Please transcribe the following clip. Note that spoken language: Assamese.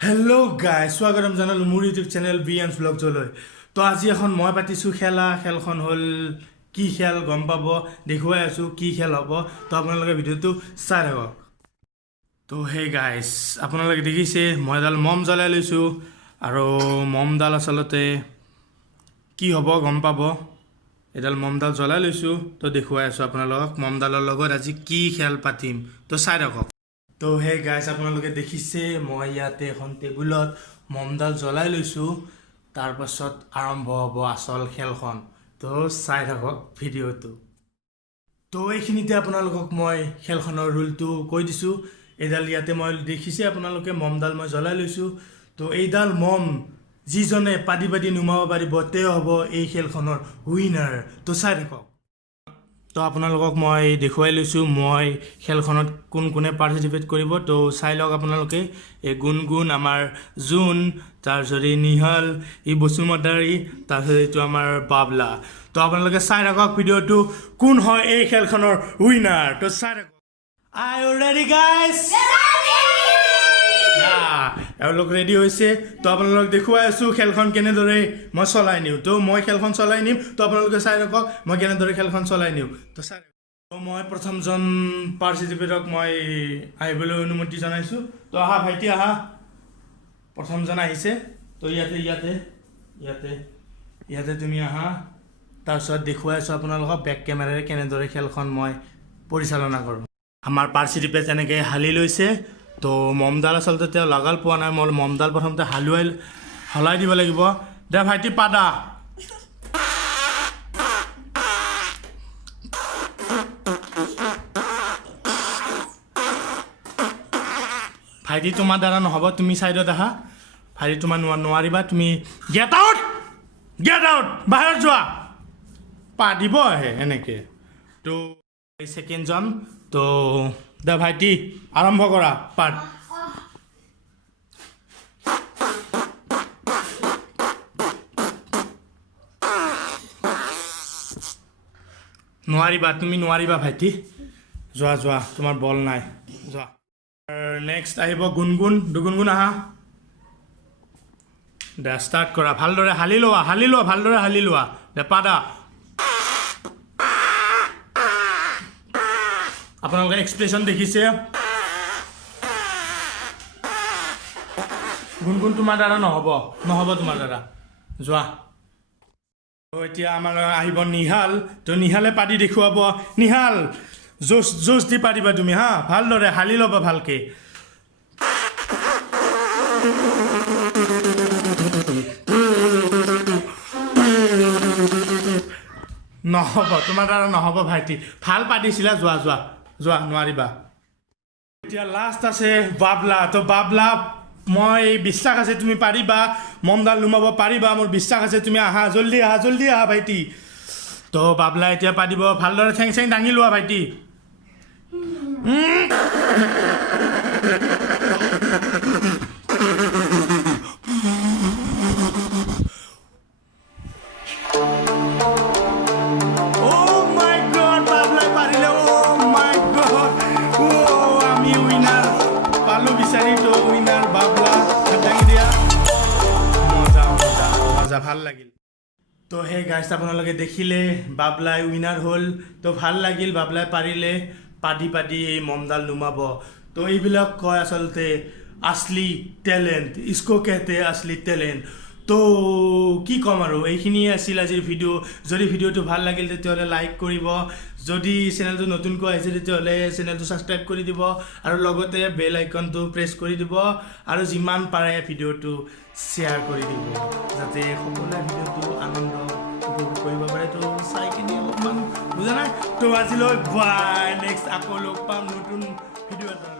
Hello guys, স্বাগতম জানালো মোৰ ইউটিউব চেনেল বিএনছ ব্লগ জলৈ। তো আজি এখন মই পাতিছোঁ খেলখন হ'ল কি খেল গম পাব, দেখুৱাই আছোঁ কি খেল হ'ব। তো আপোনালোকে ভিডিঅ'টো চাই থাকক। তো হেই গাইজ, আপোনালোকে দেখিছে মই এডাল মম জ্বলাই লৈছোঁ আৰু মমডাল আচলতে কি হ'ব গম পাব। এডাল মমডাল জ্বলাই লৈছোঁ, তো দেখুৱাই আছোঁ আপোনালোকক মমডালৰ লগত আজি কি খেল পাতিম। তো চাই থাকক। তো হেই গাইজ, আপোনালোকে দেখিছে মই ইয়াতে এখন টেবুলত মমডাল জ্বলাই লৈছোঁ। তাৰপাছত আৰম্ভ হ'ব আচল খেলখন। তো চাই থাকক ভিডিঅ'টো। তো এইখিনিতে আপোনালোকক মই খেলখনৰ ৰুলটো কৈ দিছোঁ। এইডাল ইয়াতে মই দেখিছে আপোনালোকে মমডাল মই জ্বলাই লৈছোঁ। তো এইডাল মম যিজনে পাতি নুমাব পাৰিব তেওঁ হ'ব এই খেলখনৰ উইনাৰ। তো চাই থাকক। তো আপোনালোকক মই দেখুৱাই লৈছোঁ মই খেলখনত কোন কোনে পাৰ্টিচিপেট কৰিব। তো চাই লওক আপোনালোকে, এই গুণগুণ, আমাৰ জোন, তাৰপিছত এই নিহাল, এই বসুমতাৰী, তাৰপিছত এইটো আমাৰ বাবলা। তো আপোনালোকে চাই থাকক ভিডিঅ'টো, কোন হয় এই খেলখনৰ উইনাৰ। তো চাই থাকক। Are you ready guys? এওঁলোক ৰেডি হৈছে। তো আপোনালোক দেখুৱাই আছোঁ খেলখন কেনেদৰে মই চলাই নিওঁ। তো মই খেলখন চলাই নিম, তো আপোনালোকে চাই থাকক মই কেনেদৰে খেলখন চলাই নিওঁ। তো চাই তো মই প্ৰথমজন পাৰ্টিচিপেটক মই আহিবলৈ অনুমতি জনাইছোঁ। তো আহা ভাইটি আহা, প্ৰথমজন আহিছে। তো ইয়াতে তুমি আহা। তাৰপিছত দেখুৱাই আছোঁ আপোনালোকক বেক কেমেৰাৰে কেনেদৰে খেলখন মই পৰিচালনা কৰোঁ। আমাৰ পাৰ্টিচিপেট এনেকৈ হালি লৈছে। তো মমডাল আচলতে তেওঁ লগাল পোৱা নাই, মই মমডাল প্ৰথমতে হলাই দিব লাগিব। দে ভাইটি পাদা। ভাইটি তোমাৰ দ্বাৰা নহ'ব, তুমি ছাইডত আহা। ভাইটি তোমাৰ নোৱাৰিবা, তুমি গেট আউট বাহিৰত যোৱা। পাতিব আহে এনেকৈ। তো এই ছেকেণ্ডজন, তো দে ভাইটি আৰম্ভ কৰা পাঠ। তুমি নোৱাৰিবা ভাইটি, যোৱা তোমাৰ বল নাই, যোৱা। নেক্সট আহিব গুণগুণ আহা। দে ষ্টাৰ্ট কৰা, ভালদৰে হালি লোৱা ভালদৰে হালি লোৱা। দে পাদা। আপোনালোকে এক্সপ্ৰেশ্যন দেখিছে। গুণগুণ তোমাৰ দ্বাৰা নহ'ব তোমাৰ দ্বাৰা, যোৱা। এতিয়া আমাৰ আহিব নিহাল। তো নিহালে পাতি দেখুৱাব। নিহাল জোচ দি পাৰিবা তুমি, হা, ভালদৰে হালি ল'বা ভালকৈ। নহ'ব তোমাৰ দ্বাৰা নহ'ব ভাইটি, ভাল পাতিছিলা, যোৱা নোৱাৰিবা। এতিয়া লাষ্ট আছে বাবলা। তো বাবলা, মই বিশ্বাস আছে তুমি পাৰিবা, মমডাল নুমাব পাৰিবা, মোৰ বিশ্বাস আছে। তুমি আহা, জল্দি আহা ভাইটি। তো বাবলা এতিয়া পাতিব, ভালদৰে ঠেং দাঙি লোৱা ভাইটি। ভাল লাগিল। তো সেই গাইজ, আপোনালোকে দেখিলে বাবলাই উইনাৰ হ'ল। তো ভাল লাগিল, বাবলাই পাৰিলে পাতি এই মমডাল নুমাব। তো এইবিলাক কয় আচলতে আছলি টেলেণ্ট, ইস্কো কেহতে আছলি টেলেণ্ট। তো কি ক'ম আৰু, এইখিনিয়ে আছিল আজিৰ ভিডিঅ'। যদি ভিডিঅ'টো ভাল লাগিল তেতিয়াহ'লে লাইক কৰিব, যদি চেনেলটো নতুনকৈ আহিছে তেতিয়াহ'লে চেনেলটো ছাবস্ক্ৰাইব কৰি দিব, আৰু লগতে বেল আইকনটো প্ৰেছ কৰি দিব, আৰু যিমান পাৰে ভিডিঅ'টো শ্বেয়াৰ কৰি দিব, যাতে সকলোৱে ভিডিঅ'টো আনন্দ উপভোগ কৰিব পাৰে। তো চাই কিনে অলপমান বুজা নাই। তো আজিলৈ বাই, নেক্সট আকৌ লগ পাম নতুন ভিডিঅ' এটা।